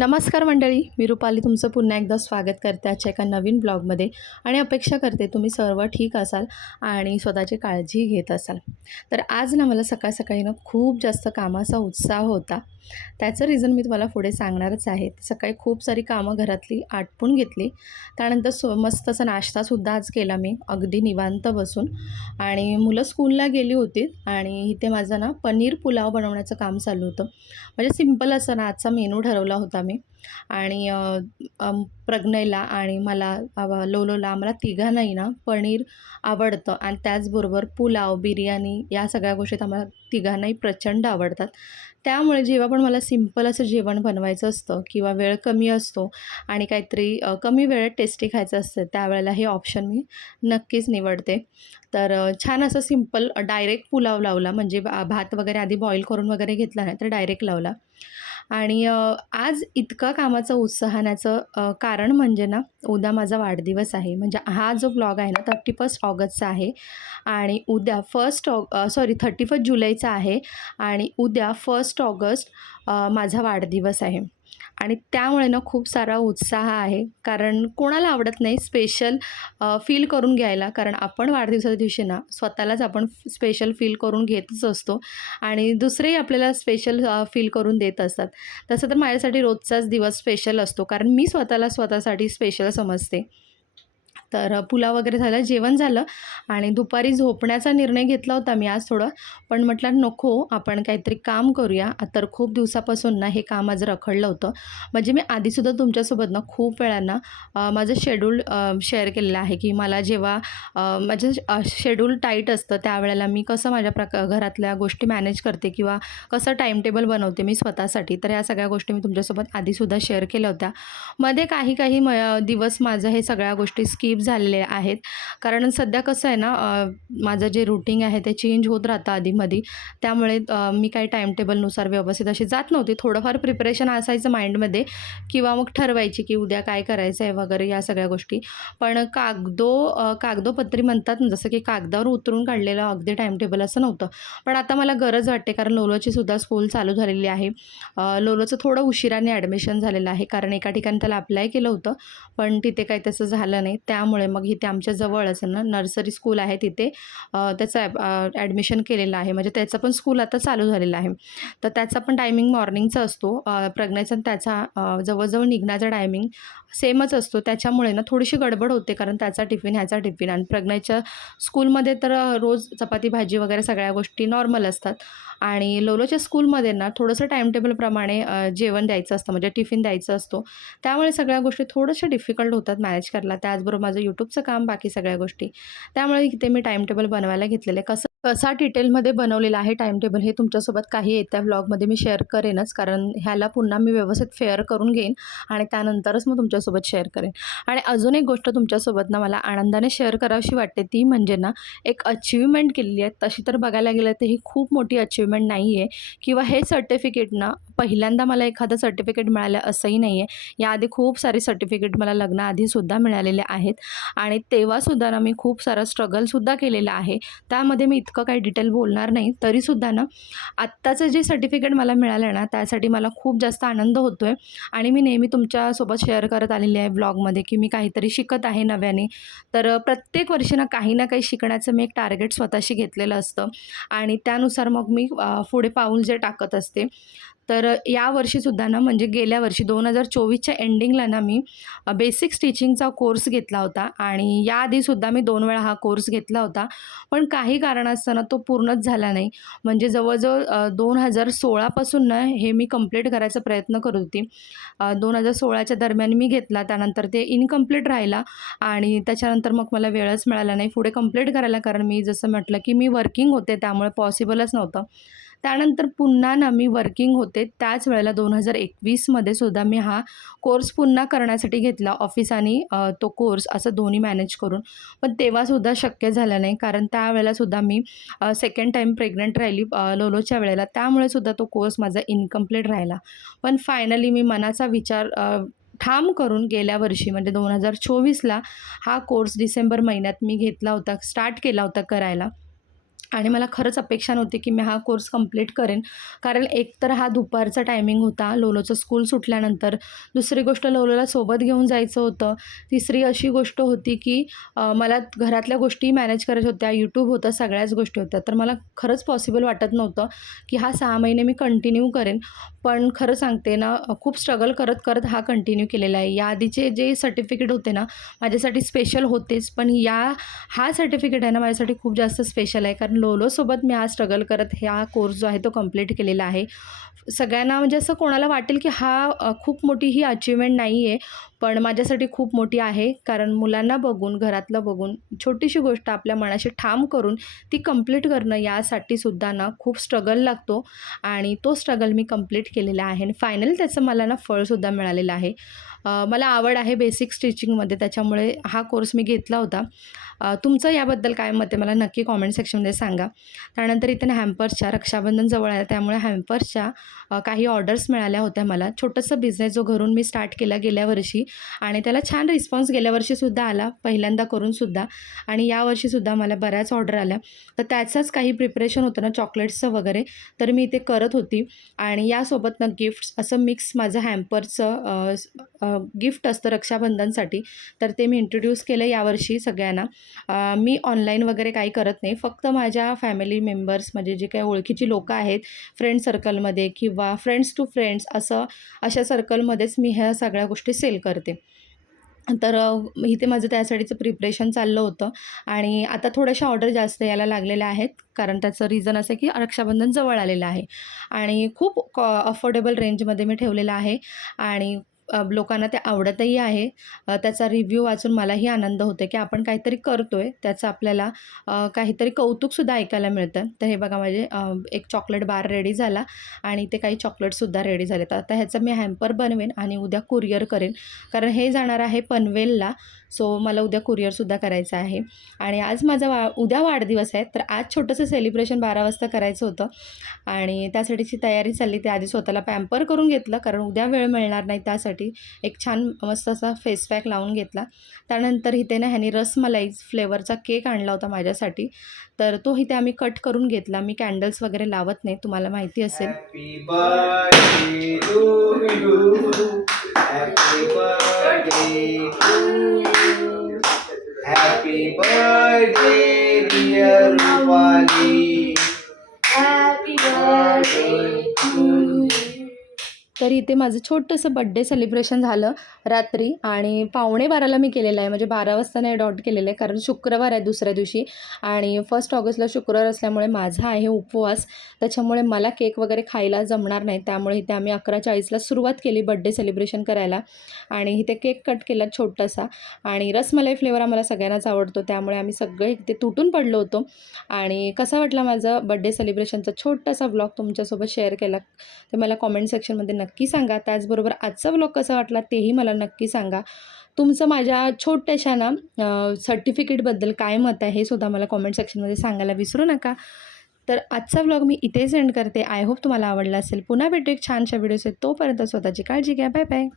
नमस्कार मंडळी, मी रुपाली तुमचं पुन्हा एकदा स्वागत करते आजच्या एका नवीन ब्लॉगमध्ये आणि अपेक्षा करते तुम्ही सर्व ठीक असाल आणि स्वतःची काळजी घेत असाल. तर आज ना मला सकाळी खूप जास्त कामाचा उत्साह होता. त्याचं रिझन मी तुम्हाला पुढे सांगणारच आहे. सकाळी खूप सारी कामं घरातली आटपून घेतली. त्यानंतर मस्त असा नाश्तासुद्धा आज केला मी अगदी निवांत बसून. आणि मुलं स्कूलला गेली होती आणि इथे माझं ना पनीर पुलाव बनवण्याचं काम चालू होतं. म्हणजे सिंपल असं ना आजचा मेनू ठरवला होता मी. आणि प्रज्ञेला आणि मला लोलोला आम्हाला तिघांनाही ना पनीर आवडतं आणि त्याचबरोबर पुलाव, बिर्याणी या सगळ्या गोष्टी आम्हाला तिघांनाही प्रचंड आवडतात. त्यामुळे जेव्हा पण मला सिंपल असं जेवण बनवायचं असतं किंवा वेळ कमी असतो आणि काहीतरी कमी वेळेत टेस्टी खायचं असतं, त्यावेळेला हे ऑप्शन मी नक्कीच निवडते. तर छान असं सिंपल डायरेक्ट पुलाव लावला, म्हणजे भात वगैरे आधी बॉईल करून वगैरे घेतला नाही तर डायरेक्ट लावला. आणि आज इतका कामाचा उत्साहाण्याचं कारण म्हणजे ना, उद्या माझा वाढदिवस आहे. म्हणजे हा जो ब्लॉग आहे ना 31 ऑगस्टचा आहे आणि उद्या 31 जुलैचा आहे आणि उद्या 1 ऑगस्ट माझा वाढदिवस आहे. आणि त्यामुळे ना खूप सारा उत्साह आहे. कारण कोणाला आवडत नाही स्पेशल फील करून घ्यायला. कारण आपण वाढदिवसाच्या दिवशी ना स्वतःलाच आपण स्पेशल फील करून घेतच असतो आणि दुसरेही आपल्याला स्पेशल फील करून देत असतात. तसं तर माझ्यासाठी रोजचाच दिवस स्पेशल असतो, कारण मी स्वतःसाठी स्पेशल समजते. तर पुलाव वगैरे झाला, जेवण झालं आणि दुपारी झोपण्याचा निर्णय घेतला होता मी आज थोडं. पण म्हटलं नको, आपण काहीतरी काम करूया. तर खूप दिवसापासून ना हे काम माझं रखडलं होतं. म्हणजे मी आधीसुद्धा तुमच्यासोबत ना खूप वेळांना माझं शेड्यूल शेअर केलेलं आहे, की मला जेव्हा माझं शेड्यूल टाईट असतं त्यावेळेला मी कसं माझ्या घरातल्या गोष्टी मॅनेज करते किंवा कसं टाईमटेबल बनवते मी स्वतःसाठी. तर ह्या सगळ्या गोष्टी मी तुमच्यासोबत आधीसुद्धा शेअर केल्या होत्या. मध्ये काही दिवस माझं हे सगळ्या गोष्टी स्किप झालेले आहेत. कारण सध्या कसं आहे ना, माझं जे रूटीन आहे ते चेंज होत राहतं आधीमधी. त्यामुळे मी काही टाईमटेबलनुसार व्यवस्थित अशी जात नव्हती. थोडंफार प्रिपरेशन असायचं माइंडमध्ये किंवा मग ठरवायची की उद्या काय करायचं आहे वगैरे या सगळ्या गोष्टी. पण कागदोपत्री म्हणतात ना, जसं की कागदावर उतरून काढलेलं अगदी टाईमटेबल असं नव्हतं. पण आता मला गरज वाटते, कारण लोलोची सुद्धा स्कूल चालू झालेली आहे. लोलोचं थोडं उशिराने ॲडमिशन झालेलं आहे, कारण एका ठिकाणी त्याला अप्लाय केलं होतं पण तिथे काही तसं झालं नाही. त्यामुळे मग इथे आमच्या जवळच ना नर्सरी स्कूल आहे, तिथे त्याचं ॲडमिशन केलेलं आहे. म्हणजे त्याचं पण स्कूल आता चालू झालेलं आहे. तर त्याचा पण टायमिंग मॉर्निंगचा असतो. प्रज्ञेचा त्याचा जवळजवळ निघण्याचा टायमिंग सेमच असतो. त्याच्यामुळे ना थोडीशी गडबड होते, कारण त्याचा टिफिन ह्याचा टिफिन आणि प्रज्ञेच्या स्कूलमध्ये तर रोज चपाती भाजी वगैरे सगळ्या गोष्टी नॉर्मल असतात. आणि लोलोच्या स्कूलमध्ये ना थोडंसं टाईमटेबलप्रमाणे जेवण द्यायचं असतं, म्हणजे टिफिन द्यायचा असतो. त्यामुळे सगळ्या गोष्टी थोड्याशा डिफिकल्ट होतात मॅनेज करायला. त्याचबरोबर माझं यूट्यूबचं काम, बाकी सगळ्या गोष्टी. त्यामुळे इथे मी टाईमटेबल बनवायला घेतलेलं आहे. कसा डिटेलमध्ये बनवलेला आहे टाईमटेबल हे तुमच्यासोबत काही येत्या व्लॉगमध्ये मी शेअर करेनच, कारण ह्याला पुन्हा मी व्यवस्थित फेअर करून घेईन आणि त्यानंतरच मग तुमच्यासोबत शेअर करेन. आणि अजून एक गोष्ट तुमच्यासोबत ना मला आनंदाने शेअर करावीशी वाटते, ती म्हणजे ना एक अचिव्हमेंट केलेली आहे. तशी तर बघायला गेलं तर ही खूप मोठी अचिव्हमेंट नाही आहे किंवा हे सर्टिफिकेट ना पहिल्यांदा मला एखादं सर्टिफिकेट मिळालं असंही नाही आहे. याआधी खूप सारे सर्टिफिकेट मला लग्नाआधीसुद्धा मिळालेले आहेत आणि तेव्हासुद्धा ना मी खूप सारा स्ट्रगलसुद्धा केलेला आहे. त्यामध्ये मी इतकं काही डिटेल बोलणार नाही. तरीसुद्धा ना आत्ताचं जे सर्टिफिकेट मला मिळालं ना त्यासाठी मला खूप जास्त आनंद होतो आहे आणि मी नेहमी तुमच्यासोबत शेअर करत आलेली आहे ब्लॉगमध्ये, की मी काहीतरी शिकत आहे नव्याने. तर प्रत्येक वर्षी ना काही शिकण्याचं मी एक टार्गेट स्वतःशी घेतलेलं असतं आणि त्यानुसार मग मी पुढे पाऊल जे टाकत असते. तर यावर्षीसुद्धा ना, म्हणजे गेल्या वर्षी 2024च्या एंडिंगला ना मी बेसिक स्टिचिंगचा कोर्स घेतला होता आणि याआधीसुद्धा मी 2 वेळा हा कोर्स घेतला होता. पण काही कारणास्तव तो पूर्णच झाला नाही. म्हणजे जवळजवळ 2016 पासून ना हे मी कंप्लीट करायचा प्रयत्न करत होती. 2016च्या दरम्यान मी घेतला, त्यानंतर ते इनकम्प्लीट राहिला आणि त्याच्यानंतर मग मला वेळच मिळाला नाही पुढे कंप्लीट करायला, कारण मी जसं म्हटलं की मी वर्किंग होते त्यामुळे पॉसिबलच नव्हतं. त्यानंतर पुन्हा ना मी वर्किंग होते, त्याच वेळेला 2021मध्ये सुद्धा मी हा कोर्स पुन्हा करण्यासाठी घेतला, ऑफिस आणि तो कोर्स असं दोन्ही मॅनेज करून. पण तेव्हासुद्धा शक्य झालं नाही, कारण त्यावेळेलासुद्धा मी सेकंड टाईम प्रेग्नंट राहिली लोलोच्या वेळेला. त्यामुळे सुद्धा तो कोर्स माझा इनकम्प्लीट राहिला. पण फायनली मी मनाचा विचार ठाम करून गेल्या वर्षी म्हणजे 2024ला हा कोर्स डिसेंबर महिन्यात मी घेतला होता, स्टार्ट केला होता करायला. आणि मला खरंच अपेक्षा नव्हती की मी हा कोर्स कंप्लीट करेन. कारण एक तर हा दुपारचा टायमिंग होता लोलोचं स्कूल सुटल्यानंतर. दुसरी गोष्ट लोलोला सोबत घेऊन जायचं होतं. तिसरी अशी गोष्ट होती की मला घरातल्या गोष्टी मॅनेज करायच्या होत्या. यूट्यूब होतं, सगळ्याच गोष्टी होत्या. तर मला खरंच पॉसिबल वाटत नव्हतं की हा 6 महिने मी कंटिन्यू करेन. पण खरं सांगते ना, खूप स्ट्रगल करत हा कंटिन्यू केलेला आहे. याआधीचे जे सर्टिफिकेट होते ना, माझ्यासाठी स्पेशल होतेच. पण हा सर्टिफिकेट आहे ना, माझ्यासाठी खूप जास्त स्पेशल आहे. कारण लोलोसोबत मी आज स्ट्रगल करत हा कोर्स जो आहे तो कंप्लीट केलेला आहे. सगळ्यांना म्हणजे असं कोणाला वाटेल की खूप मोठी ही अचीवमेंट नाही आहे, पण माझ्यासाठी खूप मोठी आहे. कारण मुलांना बघून, घरातलं बघून, छोटीशी गोष्ट आपल्या मनाशी ठाम करून ती कंप्लीट करणं यासाठी सुद्धा ना खूप स्ट्रगल लागतो आणि तो स्ट्रगल मी कंप्लीट केलेला आहे आणि फायनली त्याचं मला ना फळसुद्धा मिळालेलं आहे. मला आवड आहे बेसिक स्टिचिंगमध्ये, त्याच्यामुळे हा कोर्स मी घेतला होता. तुमचं याबद्दल काय मत आहे मला नक्की कॉमेंट सेक्शनमध्ये सांगा. त्यानंतर इथे ना हॅम्पर्सच्या रक्षाबंधन जवळ आहे, त्यामुळे हॅम्पर्सच्या काही ऑर्डर्स मिळाल्या होत्या मला. छोटंसं बिझनेस जो घरून मी स्टार्ट केला गेल्या वर्षी आणि त्याला छान रिस्पॉन्स गेल्या वर्षीसुद्धा आला, पहिल्यांदा करूनसुद्धा, आणि यावर्षीसुद्धा मला बऱ्याच ऑर्डर आल्या. तर त्याचंच काही प्रिपरेशन होतं ना चॉकलेट्सचं वगैरे, तर मी इथे करत होती. आणि यासोबत गिफ्ट्स असं मिक्स माझं हॅम्परचं गिफ्ट असतं रक्षाबंधनसाठी, तर ते मी इंट्रोड्यूस केलं यावर्षी सगळ्यांना. मी ऑनलाईन वगैरे काही करत नाही, फक्त माझ्या फॅमिली मेंबर्स म्हणजे जे काही ओळखीची लोकं आहेत फ्रेंड सर्कलमध्ये किंवा फ्रेंड्स टू फ्रेंड्स अशा सर्कलमध्येच मी ह्या सगळ्या गोष्टी सेल करते. तर इथे माझं त्यासाठीचं प्रिपरेशन चाललं होतं आणि आता थोड्याशा ऑर्डर जास्त यायला लागलेल्या आहेत. कारण त्याचं रिझन असं आहे की रक्षाबंधन जवळ आलेलं आहे आणि खूप अफोर्डेबल रेंजमध्ये मी ठेवलेलं आहे आणि लोकांना ते आवडतही आहे. त्याचा रिव्ह्यू वाचून मलाही आनंद होतो की आपण काहीतरी करतोय, त्याचं आपल्याला काहीतरी कौतुकसुद्धा ऐकायला मिळतं. तर हे बघा माझे एक चॉकलेट बार रेडी झाला आणि ते काही चॉकलेटसुद्धा रेडी झाले. तर आता ह्याचं मी हॅम्पर बनवेन आणि उद्या कुरिअर करेन. कारण हे जाणार आहे पनवेलला, सो मला उद्या कुरिअरसुद्धा करायचं आहे. आणि आज माझा उद्या वाढदिवस आहे, तर आज छोटंसं सेलिब्रेशन 12 वाजता करायचं होतं आणि त्यासाठीची तयारी चालली. त्याआधी स्वतःला पॅम्पर करून घेतलं, कारण उद्या वेळ मिळणार नाही. त्यासाठी एक छान मस्त असा फेस पॅक लावून घेतला. त्यानंतर इथे ना ह्यानी रसमलाई फ्लेवरचा केक आणला होता माझ्यासाठी, तर तो इथे आम्ही कट करून घेतला. मी कॅन्डल्स वगैरे लावत नाही, तुम्हाला माहिती असेल. Happy birthday to you. Happy birthday to you. Happy birthday dear Rupali. Happy birthday to you. तर इथे माझं छोटंसं बड्डे सेलिब्रेशन झालं रात्री आणि 11:45ला मी केलेलं आहे, म्हणजे 12 वाजता नाही डॉट केलेलं आहे, कारण शुक्रवार आहे दुसऱ्या दिवशी आणि 1 ऑगस्टला शुक्रवार असल्यामुळे माझा आहे उपवास. त्याच्यामुळे मला केक वगैरे खायला जमणार नाही, त्यामुळे इथे आम्ही 11:40ला सुरुवात केली बड्डे सेलिब्रेशन करायला आणि इथे केक कट केला छोटासा. आणि रसमलाई फ्लेवर आम्हाला सगळ्यांनाच आवडतो, त्यामुळे आम्ही सगळे इथे तुटून पडलो होतो. आणि कसा वाटला माझा बड्डे सेलिब्रेशनचा छोटासा व्लॉग तुमच्यासोबत शेअर केला ते मला कॉमेंट सेक्शनमध्ये नक्की सांगा. त्याचबरोबर आजचा व्लॉग कसा वाटला तेही मला नक्की सांगा. तुमचं माझ्या छोट्याशा ना सर्टिफिकेटबद्दल काय मत आहे हे सुद्धा मला कॉमेंट सेक्शनमध्ये सांगायला विसरू नका. तर आजचा व्लॉग मी इथेच एंड करते. आय होप तुम्हाला आवडला असेल. पुन्हा भेटू एक छानशा व्हिडिओचे. तोपर्यंत स्वतःची काळजी घ्या. Bye bye.